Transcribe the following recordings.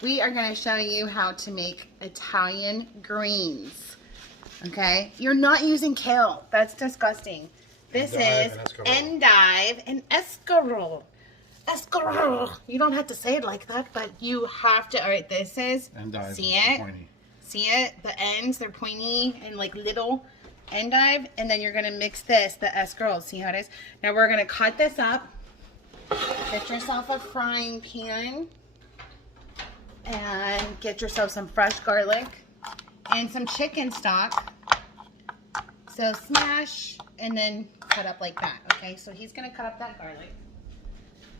we are going to show you how to make Italian greens. Okay? You're not using kale. That's disgusting. This is endive and escarole. Escarole. You don't have to say it like that, but you have to. All right, this is. Endive. See it? Pointy. See it? The ends, they're pointy and like little endive. And then you're going to mix this, the escarole. See how it is? Now we're going to cut this up. Get yourself a frying pan. And get yourself some fresh garlic and some chicken stock. So smash and then cut up like that. Okay, so he's gonna cut up that garlic.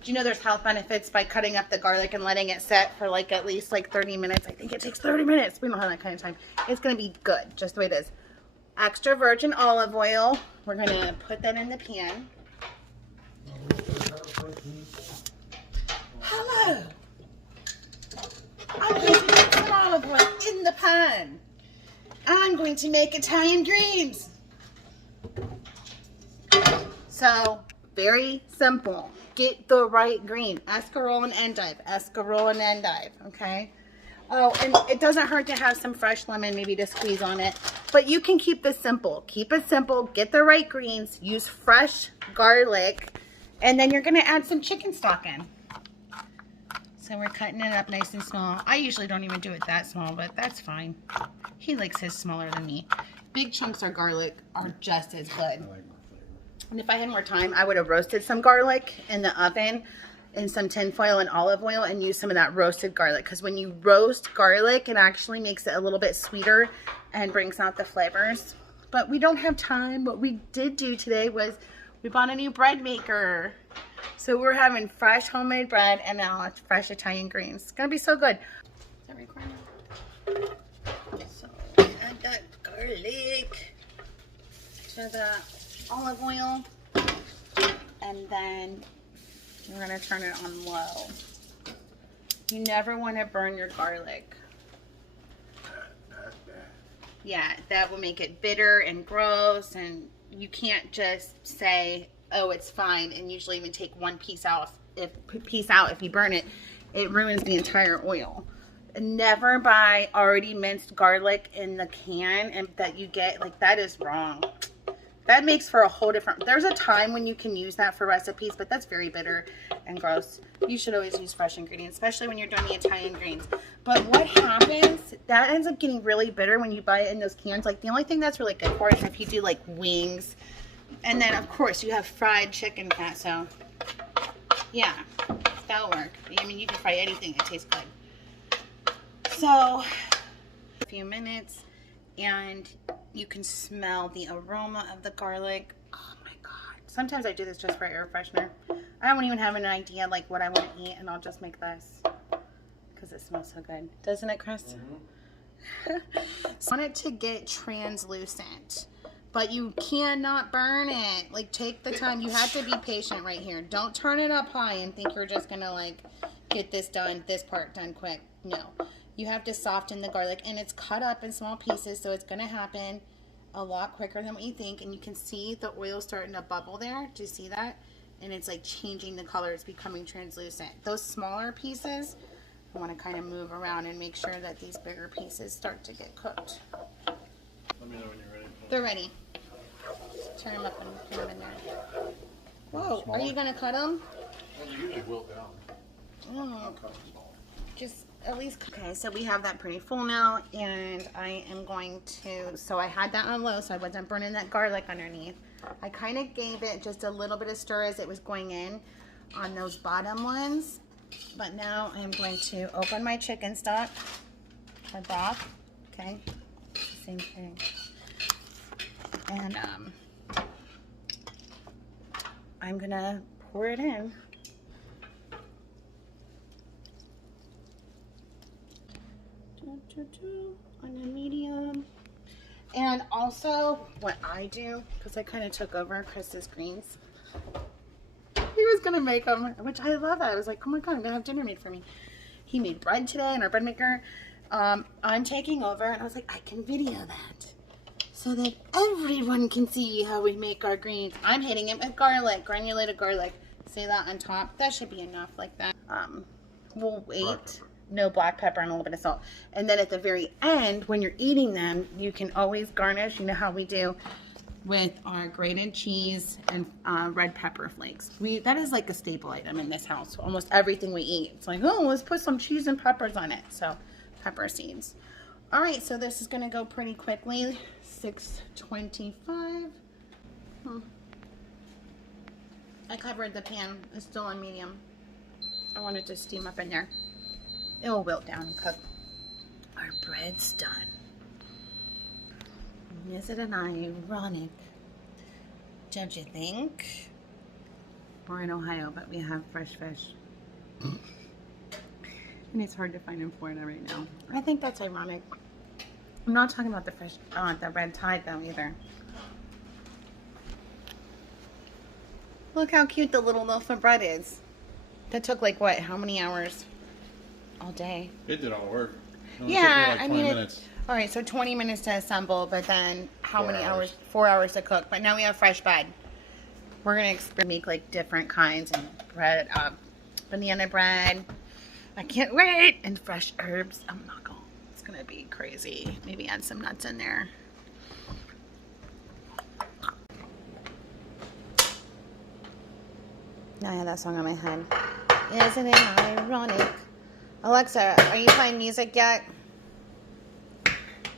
Do you know there's health benefits by cutting up the garlic and letting it set for like at least like 30 minutes? I think it takes 30 minutes. We don't have that kind of time. It's gonna be good, just the way it is. Extra virgin olive oil. We're gonna put that in the pan. Hello. I'm going to put some olive oil in the pan. I'm going to make Italian greens. So, very simple. Get the right green. Escarole and endive. Escarole and endive. Okay? Oh, and it doesn't hurt to have some fresh lemon maybe to squeeze on it. But you can keep this simple. Keep it simple. Get the right greens. Use fresh garlic. And then you're going to add some chicken stock in. So we're cutting it up nice and small. I usually don't even do it that small, but that's fine. He likes his smaller than me. Big chunks of garlic are just as good. I like more flavor. And if I had more time, I would have roasted some garlic in the oven in some tin foil and olive oil and use some of that roasted garlic. Because when you roast garlic, it actually makes it a little bit sweeter and brings out the flavors. But we don't have time. What we did do today was we bought a new bread maker. So we're having fresh homemade bread and now it's fresh Italian greens. It's gonna be so good. Is that recording? So add that garlic to the olive oil and then we're gonna turn it on low. You never want to burn your garlic. Yeah, that will make it bitter and gross, and you can't just say, oh, it's fine, and usually even take one piece out. If you burn it, it ruins the entire oil. Never buy already minced garlic in the can, and that you get, like, that is wrong. That makes for a whole different, there's a time when you can use that for recipes, but that's very bitter and gross. You should always use fresh ingredients, especially when you're doing the Italian greens. But what happens, that ends up getting really bitter when you buy it in those cans. Like, the only thing that's really good for it is if you do, like, wings. And then, of course, you have fried chicken fat, so, yeah, that'll work. I mean, you can fry anything that tastes good. So, a few minutes, and you can smell the aroma of the garlic. Oh, my God. Sometimes I do this just for air freshener. I don't even have an idea, like, what I want to eat, and I'll just make this because it smells so good. Doesn't it, Chris? Mm-hmm. So I want it to get translucent. But you cannot burn it. Like, take the time. You have to be patient right here. Don't turn it up high and think you're just going to, like, get this done, this part done quick. No. You have to soften the garlic. And it's cut up in small pieces, so it's going to happen a lot quicker than what you think. And you can see the oil starting to bubble there. Do you see that? And it's, like, changing the color. It's becoming translucent. Those smaller pieces, I want to kind of move around and make sure that these bigger pieces start to get cooked. Let me know when you're ready. They're ready. Turn them up and put them in there. Whoa, are you going to cut them? Well, you usually wilt down. Oh, just at least. Okay, so we have that pretty full now, and I am going to, so I had that on low so I wasn't burning that garlic underneath. I kind of gave it just a little bit of stir as it was going in on those bottom ones, but now I'm going to open my chicken stock, my broth, okay, same thing. And I'm gonna pour it in. On a medium. And also, what I do, because I kind of took over Chris's greens. He was gonna make them, which I love. I was like, oh my God, I'm gonna have dinner made for me. He made bread today in our bread maker. I'm taking over, and I was like, I can video that, so that everyone can see how we make our greens. I'm hitting it with garlic, granulated garlic. Say that on top. That should be enough like that. We'll wait. no black pepper and a little bit of salt. And then at the very end, when you're eating them, you can always garnish, you know how we do, with our grated cheese and red pepper flakes. That is like a staple item in this house. Almost everything we eat, it's like, oh, let's put some cheese and peppers on it. So pepper seeds. All right, so this is gonna go pretty quickly. 625. I covered the pan. It's still on medium. I want it to steam up in there. It will wilt down and cook. Our bread's done. Isn't it ironic? Don't you think? We're in Ohio, but we have fresh fish. And it's hard to find in Florida right now. I think that's ironic. I'm not talking about the fresh, the red tide though either. Look how cute the little loaf of bread is. That took like what? How many hours? All day. It did all the work. Yeah, like I 20 mean, minutes. all right, so 20 minutes to assemble, but then how 4 many hours? hours? 4 hours to cook. But now we have fresh bread. We're gonna make like different kinds of bread, banana bread. I can't wait, and fresh herbs. I'm not going. It's gonna be crazy. Maybe add some nuts in there. Now I have that song on my head. Isn't it ironic? Alexa, are you playing music yet?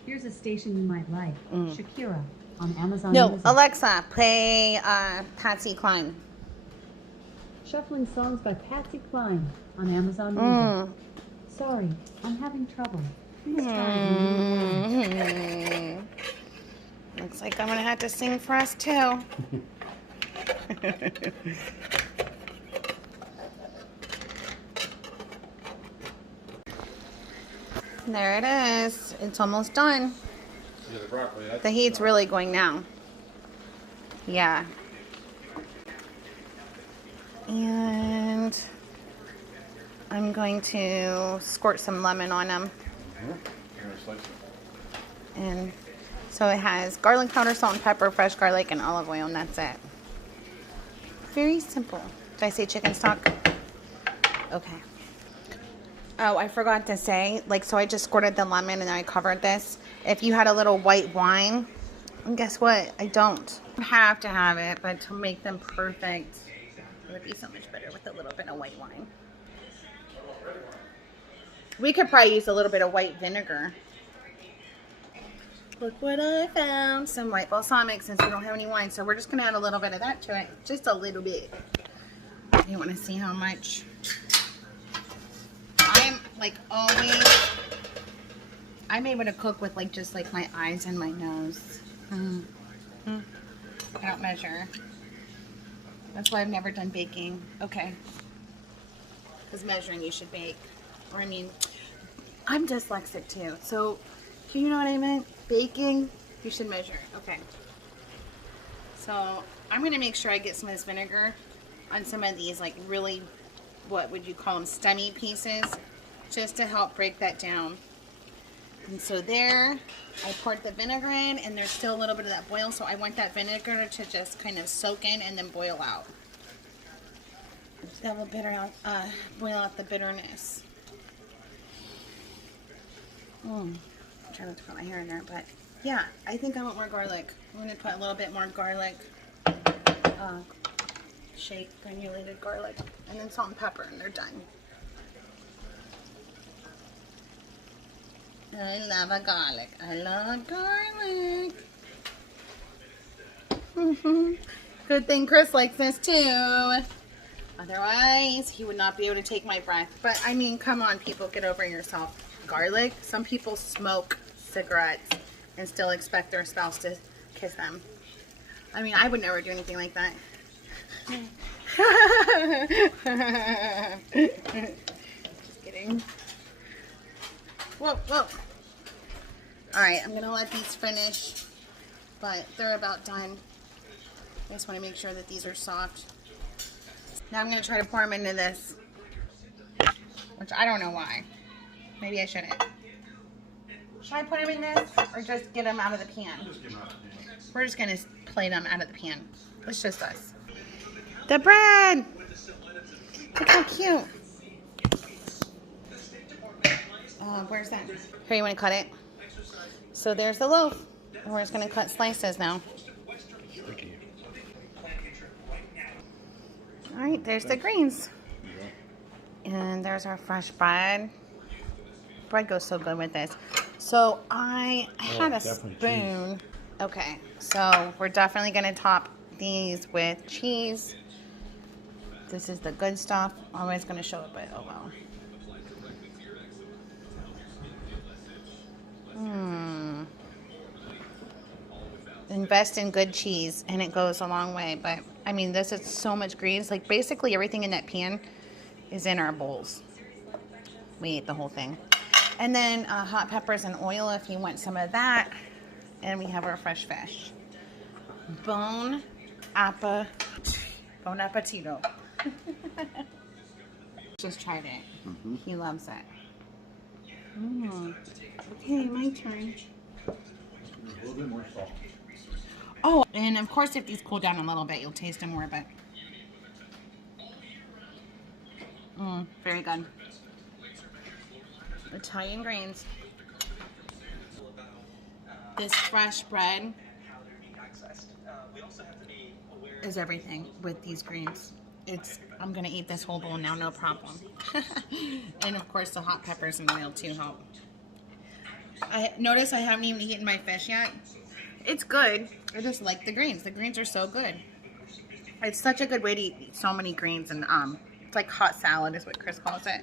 Here's a station you might like. Shakira on Amazon No, Music. Alexa, play Patsy Cline. Shuffling songs by Patsy Cline on Amazon Music. Sorry, I'm having trouble. Please try again. Looks like I'm gonna have to sing for us too. There it is. It's almost done. Yeah, the broccoli. The heat's really going now. Yeah. And I'm going to squirt some lemon on them. And so it has garlic powder, salt and pepper, fresh garlic, and olive oil, and that's it. Very simple. Did I say chicken stock? Okay. Oh, I forgot to say, so I just squirted the lemon and I covered this. If you had a little white wine, and guess what? I don't. You have to have it, but to make them perfect, it would be so much better with a little bit of white wine. We could probably use a little bit of white vinegar. Look what I found. Some white balsamic since we don't have any wine. So we're just going to add a little bit of that to it. Just a little bit. You want to see how much? I'm I'm able to cook with just my eyes and my nose. I don't measure. That's why I've never done baking. Okay. Because measuring you should bake. Or I'm dyslexic too. So, you know what I meant? Baking, you should measure. Okay. So, I'm going to make sure I get some of this vinegar on some of these really, what would you call them, stemmy pieces, just to help break that down. And so there, I poured the vinegar in, and there's still a little bit of that boil, so I want that vinegar to just kind of soak in and then boil out. That will boil out the bitterness. I'm trying not to put my hair in there, but yeah, I think I want more garlic. I'm going to put a little bit more garlic, shake granulated garlic, and then salt and pepper, and they're done. I love a garlic. I love garlic. Good thing Chris likes this too. Otherwise, he would not be able to take my breath. But come on, people, get over yourself. Garlic. Some people smoke cigarettes and still expect their spouse to kiss them. I would never do anything like that. Just kidding. Whoa, whoa. Alright, I'm going to let these finish, but they're about done. I just want to make sure that these are soft. Now I'm going to try to pour them into this, which I don't know why. Maybe I shouldn't. Should I put them in this, or just get them out of the pan? We're just going to plate them out of the pan. It's just us. The bread! Look how cute. Where's that? Here, you want to cut it? So there's the loaf. And we're just going to cut slices now. Thank you. All right, there's the greens. And there's our fresh bread. Bread goes so good with this. So I had a spoon. Cheese. Okay, so we're definitely going to top these with cheese. This is the good stuff. I'm always going to show it, but oh well. Invest in good cheese and it goes a long way. But I mean, this is so much greens. Like basically everything in that pan is in our bowls. We ate the whole thing. And then hot peppers and oil if you want some of that. And we have our fresh fish. Bon appetito. Just tried it. He loves it. Okay, my turn. A little bit more salt. Oh, and of course if these cool down a little bit, you'll taste them more, but very good. Italian greens. This fresh bread is everything with these greens. I'm gonna eat this whole bowl now, no problem. And of course the hot peppers and oil too help. I notice I haven't even eaten my fish yet. It's good. I just like the greens. The greens are so good. It's such a good way to eat so many greens, and it's like hot salad is what Chris calls it.